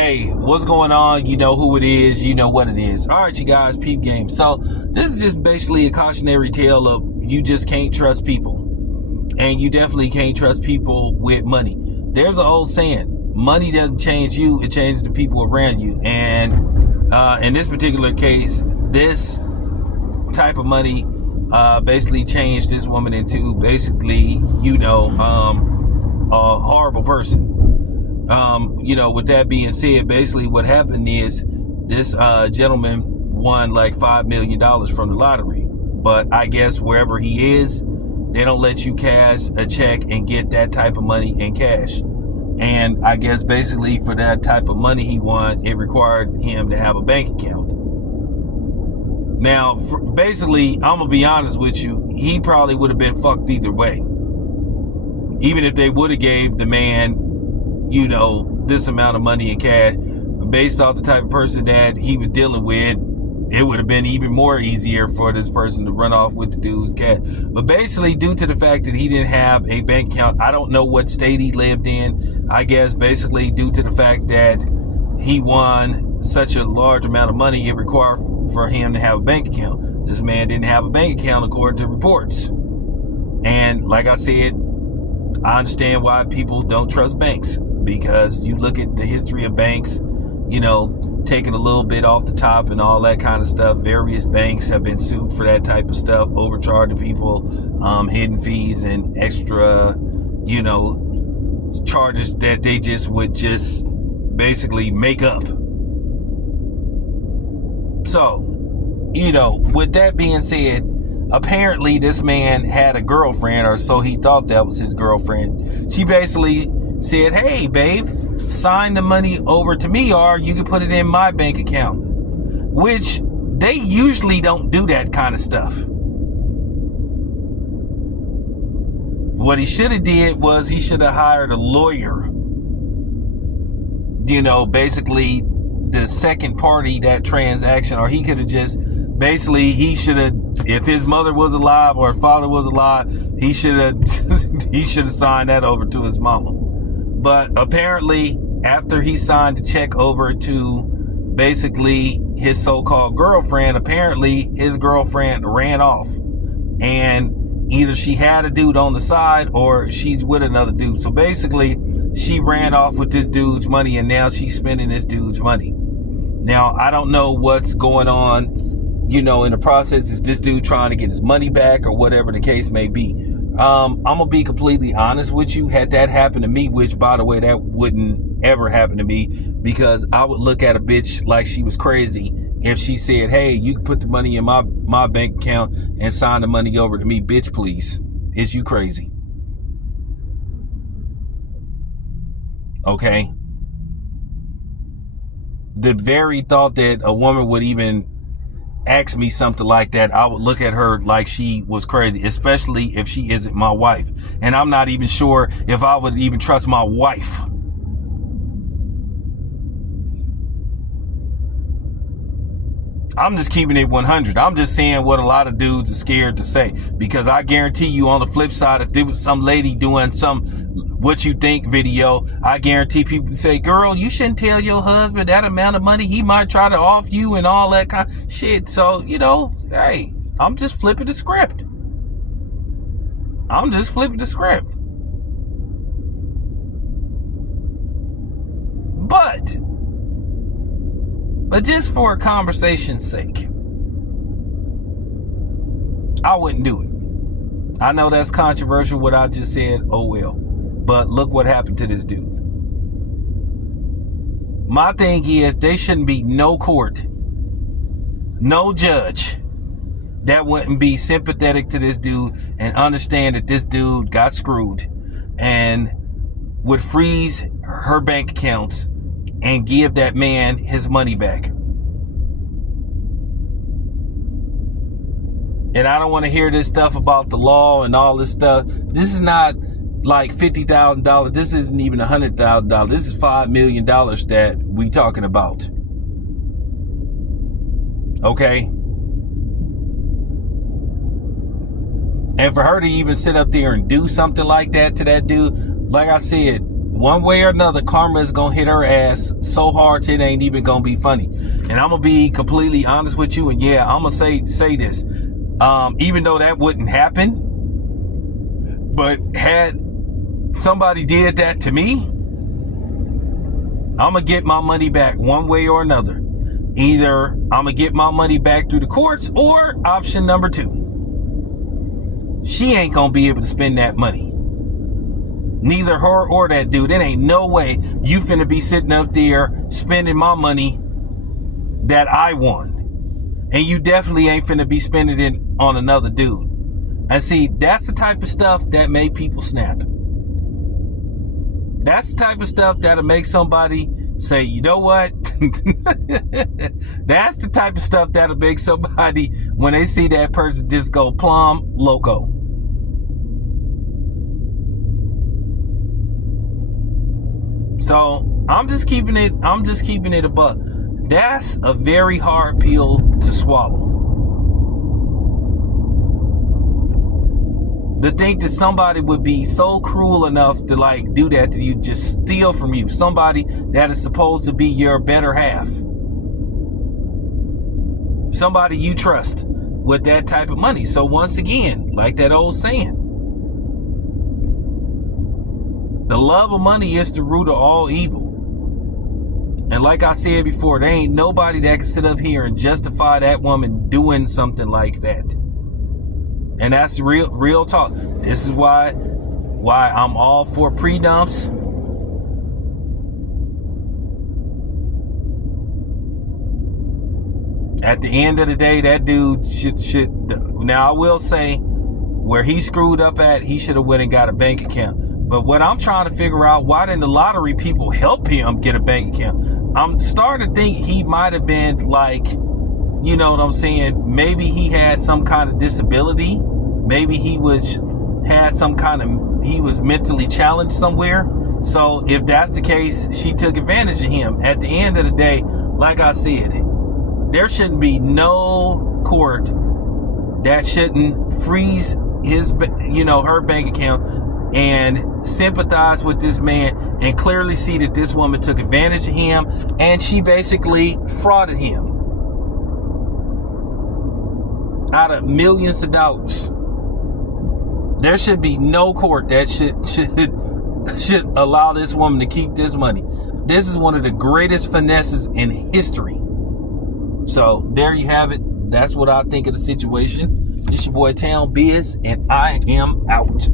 Hey, what's going on? You know who it is. You know what it is. All right, you guys, peep game. So this is just basically a cautionary tale of you just can't trust people. And you definitely can't trust people with money. There's an old saying, money doesn't change you, it changes the people around you. And in this particular case, this type of money basically changed this woman into basically, a horrible person. With that being said, basically what happened is this gentleman won like $5 million from the lottery. But I guess wherever he is, they don't let you cash a check and get that type of money in cash. And I guess basically for that type of money he won, it required him to have a bank account. Now, basically, I'm going to be honest with you, he probably would have been fucked either way. Even if they would have gave the man, this amount of money in cash, based off the type of person that he was dealing with, it would have been even more easier for this person to run off with the dude's cash. But basically, due to the fact that he didn't have a bank account, I don't know what state he lived in. I guess basically due to the fact that he won such a large amount of money, it required for him to have a bank account. This man didn't have a bank account according to reports. And like I said, I understand why people don't trust banks. Because you look at the history of banks, taking a little bit off the top and all that kind of stuff. Various banks have been sued for that type of stuff, overcharging people, hidden fees and extra, charges that they just would just basically make up. So, with that being said, apparently this man had a girlfriend, or so he thought that was his girlfriend. She basically said, hey, babe, sign the money over to me or you can put it in my bank account. Which they usually don't do that kind of stuff. What he should have did was he should have hired a lawyer. Basically the second party, that transaction, or he could have just he should have, if his mother was alive or his father was alive, he should have signed that over to his mama. But apparently, after he signed the check over to basically his so-called girlfriend, apparently his girlfriend ran off. And either she had a dude on the side or she's with another dude. So basically, she ran off with this dude's money and now she's spending this dude's money. Now, I don't know what's going on, in the process. Is this dude trying to get his money back or whatever the case may be? I'm going to be completely honest with you. Had that happened to me, which, by the way, that wouldn't ever happen to me, because I would look at a bitch like she was crazy if she said, hey, you can put the money in my bank account and sign the money over to me. Bitch, please. Is you crazy? Okay. The very thought that a woman would even ask me something like that, I would look at her like she was crazy, especially if she isn't my wife. And I'm not even sure if I would even trust my wife. I'm just keeping it 100. I'm just saying what a lot of dudes are scared to say, because I guarantee you on the flip side, if there was some lady doing some what you think video, I guarantee people say, girl, you shouldn't tell your husband that amount of money. He might try to off you and all that kind of shit. So, hey, I'm just flipping the script. But just for a conversation's sake, I wouldn't do it. I know that's controversial what I just said, oh well. But look what happened to this dude. My thing is, there shouldn't be no court, no judge that wouldn't be sympathetic to this dude and understand that this dude got screwed and would freeze her bank accounts and give that man his money back. And I don't want to hear this stuff about the law and all this stuff. This is not like $50,000. This isn't even $100,000. This is $5 million that we talking about. Okay? And for her to even sit up there and do something like that to that dude, like I said, one way or another, karma is gonna hit her ass so hard it ain't even gonna be funny. And I'm gonna be completely honest with you, and yeah, I'm gonna say this. Even though that wouldn't happen, but had somebody did that to me, I'm gonna get my money back one way or another. Either I'm gonna get my money back through the courts, or option number 2, she ain't gonna be able to spend that money. Neither her or that dude. It ain't no way you finna be sitting up there spending my money that I won. And you definitely ain't finna be spending it on another dude. And see, that's the type of stuff that make people snap. That's the type of stuff that'll make somebody say, you know what? That's the type of stuff that'll make somebody, when they see that person, just go plumb loco. So I'm just keeping it a buck. That's a very hard pill to swallow. To think that somebody would be so cruel enough to like do that to you, just steal from you, somebody that is supposed to be your better half, somebody you trust with that type of money. So once again, like that old saying, the love of money is the root of all evil. And like I said before, there ain't nobody that can sit up here and justify that woman doing something like that. And that's real talk. This is why I'm all for pre-dumps. At the end of the day, that dude should. Now I will say, where he screwed up at, he should have went and got a bank account. But what I'm trying to figure out, why didn't the lottery people help him get a bank account? I'm starting to think he might have been like, you know what I'm saying? Maybe he had some kind of disability. Maybe he was mentally challenged somewhere. So if that's the case, she took advantage of him. At the end of the day, like I said, there shouldn't be no court that shouldn't freeze her bank account and sympathize with this man and clearly see that this woman took advantage of him and she basically frauded him out of millions of dollars. There should be no court that should allow this woman to keep this money. This is one of the greatest finesses in history. So there you have it. That's what I think of the situation. It's your boy Town Biz, and I am out.